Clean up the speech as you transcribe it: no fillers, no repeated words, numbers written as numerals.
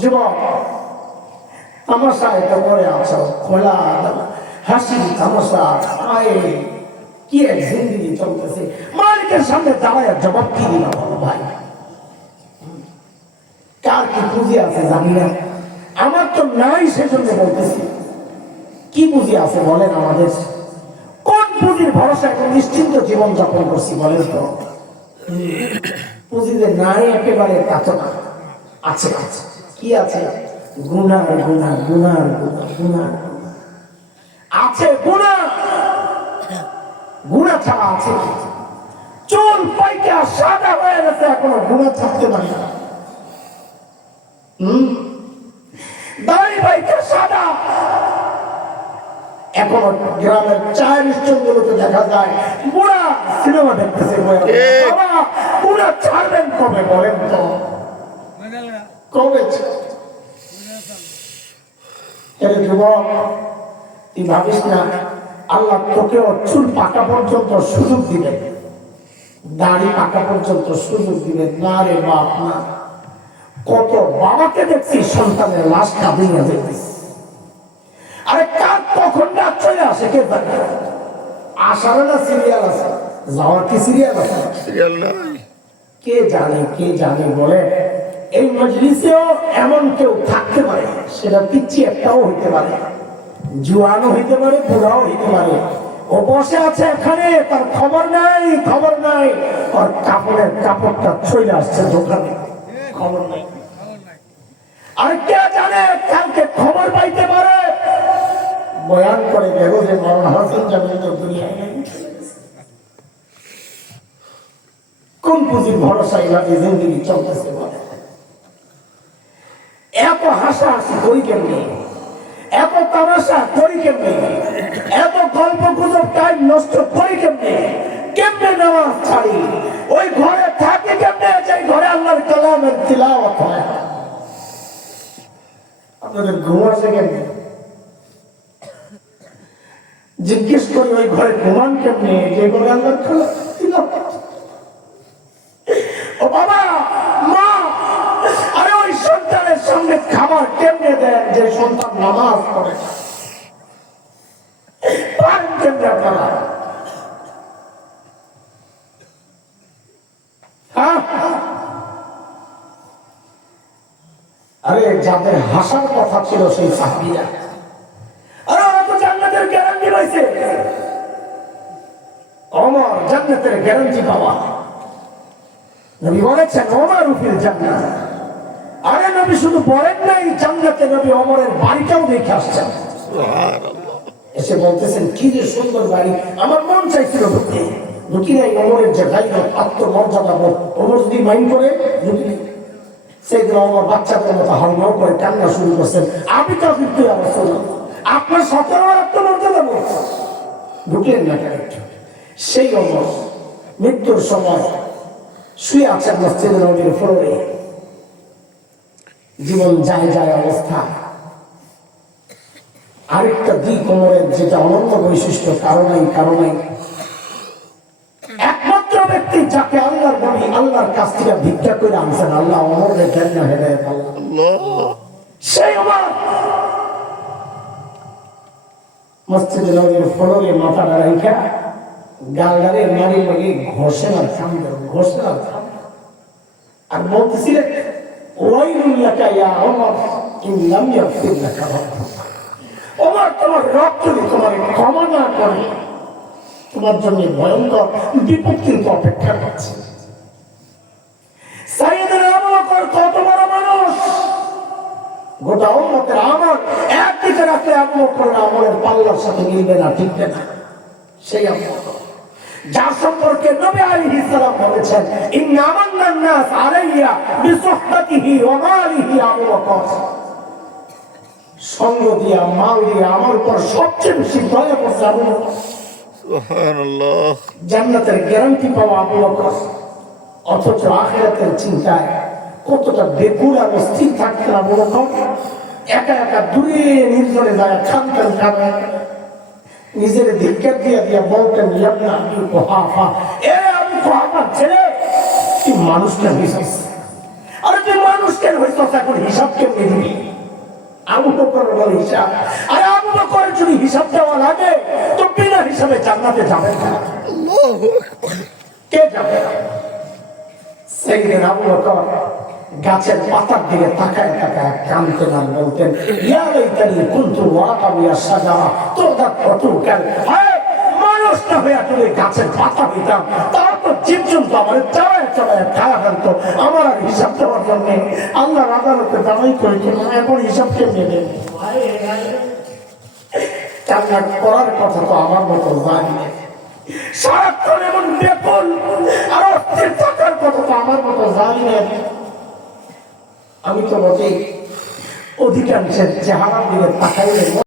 যুবক তামাশা এটা করে আছো, খোলা হাসি তামাশা আয়ে কি এক জিন্দিগি চলতেছে। মালিকের সামনে দাঁড়ায় জবাব কি দিলাম ভাই? কার কি পুঁজি আছে জানি না, আমার তো নাই, সেজন্য বলতেছি। কি পুঁজি আছে বলেন আমাদের? কোন পুঁজির ভরসা এখন নিশ্চিন্ত জীবন যাপন করছি বলেন তো? পুঁজি যে নাই একেবারে তা তো না, আছে আছে। কি আছে? গুনার গুনাহ, গুনার গুনাহ, গুনার আছে, গুনাহ। গুনাহ ছাড়া আছে কি? চুল পাইকা সাদা হয়ে গেছে, এখনো গুনাহ ছাড়তে পারি না। দাড়ি পাইকা সাদা, এখনো গ্রামের চায়ের স্টলগুলোতে দেখা যায় বুড়া সিনেমা দেখতেছে। বাবা বুড়া ছাড়বেন কবে বলেন তো? কবে? যুবক তুই ভাবিস না আল্লাহ তোকে চুল পাকা পর্যন্ত সুযোগ দিবেন, দাড়ি পাকা পর্যন্ত সুযোগ দিবেন না রে বাপ না। কত বাবাকে দেখছি সন্তানের লাশ কাঁদিয়ে দেখছিস। আরে কার কখন রাত চলে আসে কে জানে? আসার না সিরিয়াল আছে, যাওয়ার কি সিরিয়াল আছে? সিরিয়াল নাই। কে জানে, কে জানে বলে। এই মজলিসেও এমন কেউ থাকতে পারে, সেটা পিচ্ছি একটাও হইতে পারে, জুয়ানও হইতে পারে, বুড়াও হইতে পারে। ও বসে আছে এখানে, তার খবর নাই, খবর নাই। আর কাপড়ের কাপড়টা চলে আসছে দোকানে, খবর নাই। আর কে জানে কালকে খবর পাইতে পারে, বয়ান করে বেরো যে মাওলানা হাসান জামিল তো দুনিয়ায় নেই। কোন পুঁজির ভরসা এইভাবে জিন্দিগি চলতেছে বলে? এত হাসাহাসি করি কেমনি, এত তামাশা করি কেমনি, এত গল্প গুজব টাইম নষ্ট করি কেমনি, কেমনে নামাজ ছাড়ি, ওই ঘরে থাকে কেমনে যে ঘরে আল্লাহর কালামের তিলাওয়াত হয়। আপনাদের ঘুম আসে কেমনে? জিজ্ঞেস করি ওই ঘরে ঘুমান কেমনে যে ঘরে আল্লাহর কালাম তিলাওয়াত। ও বাবা মা, আরে ওই সন্তানের সঙ্গে খাবার কেমনে দেন যে সন্তান নামাজ পড়ে? পারেন কেমনে আপনারা? আরে যাদের হাসার কথা ছিল সেই সাহাবীরা, আরে ওরা তো জান্নাতের গ্যারান্টি পাইছে। ওমর জান্নাতের গ্যারান্টি পাওয়া, নবী বলেছেন ওমর ফিল জান্নাত। আরে নবী শুধু বলেন নাই জান্নাতে, নবী ওমরের বাড়িটাও দেখে আসছেন। এসে বলতেছেন কি যে সুন্দর বাড়ি, আমার মন চাইছিল ঢুকতে, ঢুকি নাই। ওমরের যে গাইরত, আত্মমর্যাদা বোধ, ওমর যদি মাইন্ড করে ঢুকি নাই। সেইদিন ওমর বাচ্চাদের মতো হালমাও করে কান্না শুরু করছেন। আমি তো কিন্তু আপনার সতেরো আত্মমর্যাদা বোধ ঢুকলেন না কেন? সেই ওমর মৃত্যুর সময় শুয়ে আছেন মসজিদে নববীর ফ্লোরে, জীবন যায় যায় অবস্থা। আরেকটা দিক ওমরের যেটা অনন্য বৈশিষ্ট্য, কারণেই একমাত্র ব্যক্তি যাকে আল্লাহর নবী আল্লাহর কাছ থেকে ভিক্ষা করে আনছেন, আল্লাহ ওমরের জান্নাত হেদায়েত আল্লাহ। সেই ওমর মসজিদে নববীর ফ্লোরে মাথাটা রেখে গালদারে মারি লাগে ঘষে আর থামবে, ঘষে আর থামবে। আর বলতেছিলেন ওয়াইলুল লাকা ইয়া ওমর ইন লাম ইয়াগফির লাকা রাব্বুক। ওমর তোমার রব যদি তোমার ক্ষমা না করে, তোমার জন্য ভয়ঙ্কর বিপদ কিন্তু অপেক্ষা করছে। সাইয়েদনা আবু বকর কত বড় মানুষ, গোটা উম্মতের আমল একদিকে রাখলে আবু বকরের আমলের পাল্লার সাথে মিলবে না, ঠিকবে না। সেই আবু বকর যার সম্পর্কে নবী আলাইহিস সালাম বলেছেন ইন্না আমান্নান নাস আলাইয়া বিসুহবাতিহি ওয়া মালিহি আবু বকর। সঙ্গ দিয়া, মাল দিয়া আমার উপর সবচেয়ে বেশি দয়া করছে আবু বকর। সুবহানাল্লাহ। জান্নাতের গ্যারান্টি পাওয়া আবু বকর, অথচ আখিরাতের চিন্তায় কতটা বেকুল আর অস্থির থাকতেন আবু বকর। একা একা দূরে নির্জনে যায় কাঁদতেন, নিজের ধিক্কার দিয়া দিয়া বলতেন ইয়াবনা আবু কুহাফা, এ আবু কুহাফা ছেলে, তুই মানুষটা বিশ্বাস, আরে তুই মানুষ কেন হয়েছে এখন হিসাব কেমনি দিবি? আবু বকর বলে হিসাব, আরে আবু বকরের যদি হিসাব দেওয়া লাগে তো বিনা হিসাবে জান্নাতে যাবে না। কে যাবে? সেদিন আবু বকর গাছের পাতার দিকে তাকায় তাকায় কানতেন আর বলতেন, ইয়া লাইতানি কুনতু ওয়াকাবিয়া সাজারা তোরদা কত কেন, মানুষ না হয়ে তুমি গাছের পাতা হইতাম, তার তো জীবজন্তু আমার চালায় চালায় খাওয়া ফেলতো, আমার আর হিসাব দেওয়ার জন্য আল্লাহর আদালতে দাঁড়াই করেছিল, এখন হিসাব কেমনে দেবে? কান্না করার কথা তো আমার মতো জানি না, সারাক্ষণ এমন বেপল আর অস্থির থাকার কথা তো আমার মতো জানি না। আমি তো বলি অধিকাংশের চেহারার দিকে তাকাইলে